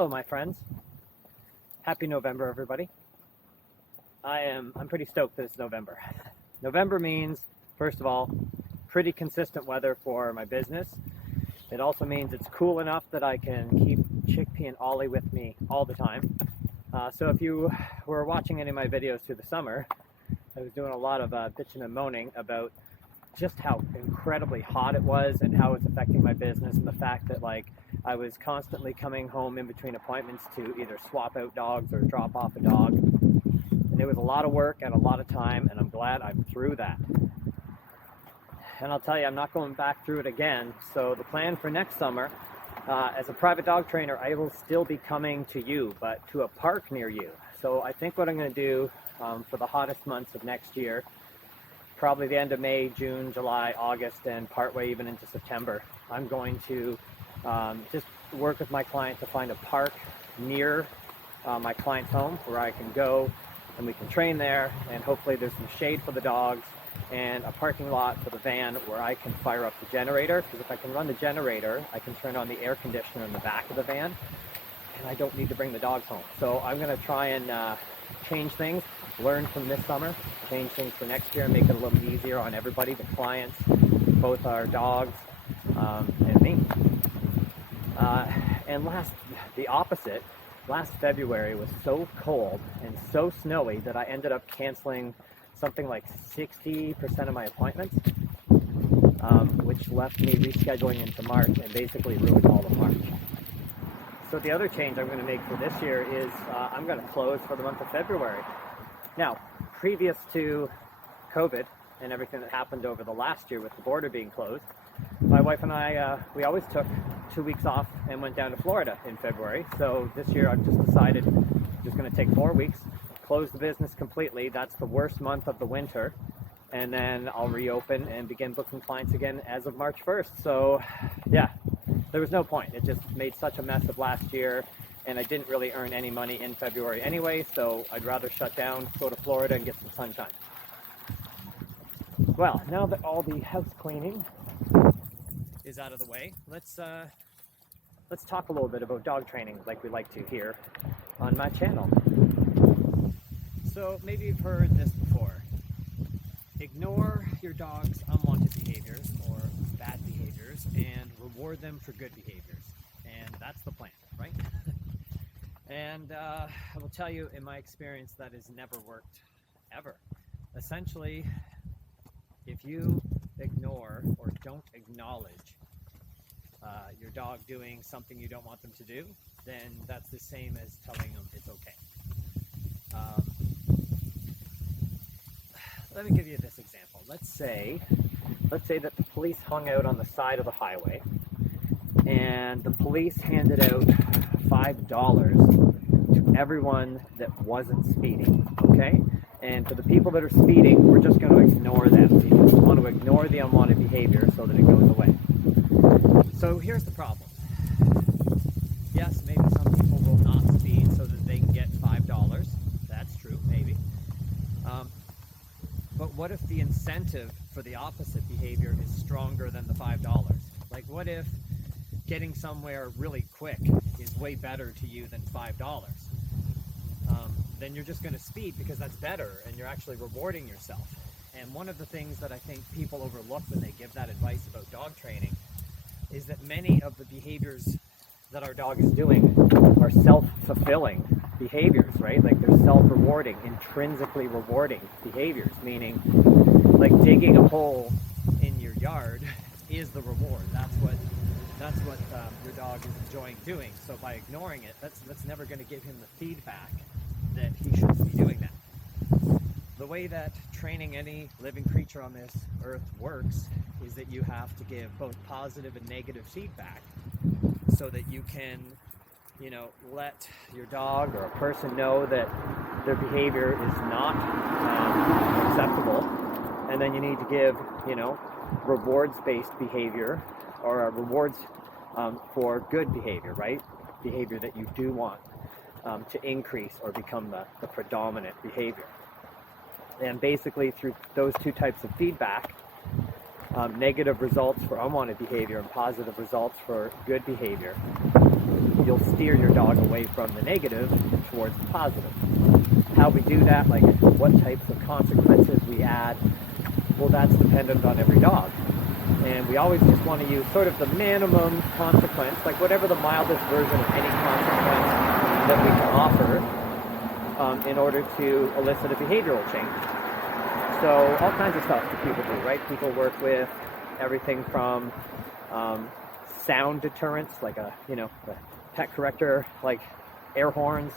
Hello, my friends. Happy November, everybody. I'm pretty stoked that it's November. November means, first of all, pretty consistent weather for my business. It also means it's cool enough that I can keep Chickpea and Ollie with me all the time. So if you were watching any of my videos through the summer, I was doing a lot of bitching and moaning about just how incredibly hot it was and how it's affecting my business, and the fact that I was constantly coming home in between appointments to either swap out dogs or drop off a dog. And it was a lot of work and a lot of time, and I'm glad I'm through that. And I'll tell you, I'm not going back through it again. So the plan for next summer, as a private dog trainer, I will still be coming to you, but to a park near you. So I think what I'm going to do for the hottest months of next year, probably the end of May, June, July, August, and partway even into September, I'm going to just work with my client to find a park near my client's home where I can go and we can train there, and hopefully there's some shade for the dogs and a parking lot for the van where I can fire up the generator, because if I can run the generator, I can turn on the air conditioner in the back of the van and I don't need to bring the dogs home. So I'm going to try and change things, learn from this summer, change things for next year, and make it a little easier on everybody, the clients, both our dogs and me. And the opposite, last February was so cold and so snowy that I ended up canceling something like 60% of my appointments, which left me rescheduling into March and basically ruined all of March. So the other change I'm going to make for this year is I'm going to close for the month of February. Now, previous to COVID and everything that happened over the last year with the border being closed, my wife and I, we always took 2 weeks off and went down to Florida in February. So this year I've just decided I'm just going to take 4 weeks, close the business completely. That's the worst month of the winter. And then I'll reopen and begin booking clients again as of March 1st. So yeah, there was no point. It just made such a mess of last year, and I didn't really earn any money in February anyway, so I'd rather shut down, go to Florida and get some sunshine. Well, now that all the house cleaning is out of the way, let's talk a little bit about dog training like we like to here on my channel. So maybe you've heard this before. Ignore your dog's unwanted behaviors or bad behaviors and reward them for good behaviors. And that's the plan, right? And I will tell you, in my experience, that has never worked, ever. Essentially, if you ignore or don't acknowledge your dog doing something you don't want them to do, then that's the same as telling them it's okay. Let me give you this example. Let's say that the police hung out on the side of the highway and the police handed out $5 to everyone that wasn't speeding, okay? And for the people that are speeding, we're just going to ignore them because we want to ignore the unwanted behavior so that it goes away. So here's the problem. Yes, maybe some people will not speed so that they can get $5. That's true, maybe. But what if the incentive for the opposite behavior is stronger than the $5? Like, what if getting somewhere really quick is way better to you than $5? Then you're just going to speed because that's better, and you're actually rewarding yourself. And one of the things that I think people overlook when they give that advice about dog training is that many of the behaviors that our dog is doing are self-fulfilling behaviors, right? Like, they're self-rewarding, intrinsically rewarding behaviors, meaning like digging a hole in your yard is the reward. That's what your dog is enjoying doing. So by ignoring it, that's never going to give him the feedback that he should be doing that. The way that training any living creature on this earth works is that you have to give both positive and negative feedback so that you can, let your dog or a person know that their behavior is not acceptable. And then you need to give, rewards-based behavior or rewards for good behavior, right? Behavior that you do want to increase or become the predominant behavior. And basically through those two types of feedback, negative results for unwanted behavior and positive results for good behavior, you'll steer your dog away from the negative towards the positive. How we do that, like what types of consequences we add, well, that's dependent on every dog. And we always just want to use sort of the minimum consequence, like whatever the mildest version of any consequence that we can offer in order to elicit a behavioral change. So all kinds of stuff that people do, right? People work with everything from sound deterrence, like a pet corrector, like air horns,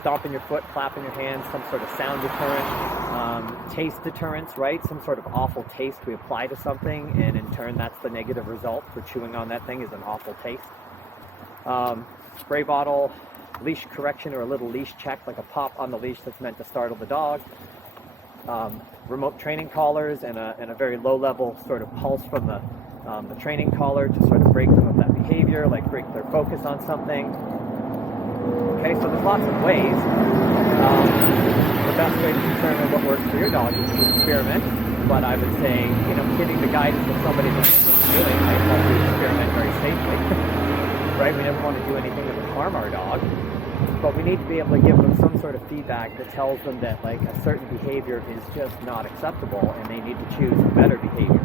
stomping your foot, clapping your hands, some sort of sound deterrent, taste deterrence, right? Some sort of awful taste we apply to something, and in turn that's the negative result for chewing on that thing is an awful taste. Spray bottle, leash correction, or a little leash check, like a pop on the leash that's meant to startle the dog. Remote training collars and a very low level sort of pulse from the training collar to sort of break them of that behavior, like break their focus on something. Okay, so there's lots of ways. The best way to determine what works for your dog is to experiment, but I would say, getting the guidance of somebody that knows what they're doing might help you experiment very safely. Right? We never want to do anything that would harm our dog, but we need to be able to give them some sort of feedback that tells them that like a certain behavior is just not acceptable and they need to choose a better behavior.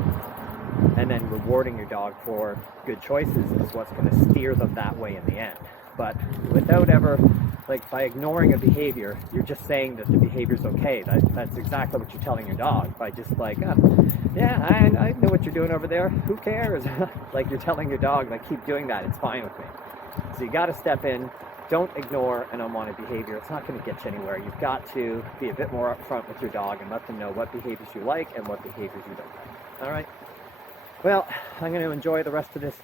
And then rewarding your dog for good choices is what's going to steer them that way in the end. But without ever, like by ignoring a behavior, you're just saying that the behavior's okay. That's exactly what you're telling your dog by just like, yeah, I know what you're doing over there. Who cares? Like you're telling your dog, like, keep doing that. It's fine with me. So you got to step in. Don't ignore an unwanted behavior. It's not going to get you anywhere. You've got to be a bit more upfront with your dog and let them know what behaviors you like and what behaviors you don't like. All right? Well, I'm going to enjoy the rest of this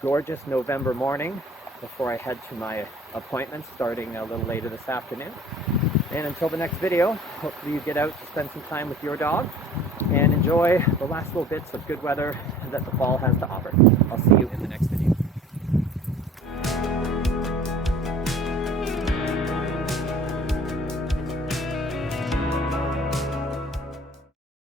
gorgeous November morning before I head to my appointment starting a little later this afternoon. And until the next video, hopefully you get out to spend some time with your dog and enjoy the last little bits of good weather that the fall has to offer. I'll see you in the next video.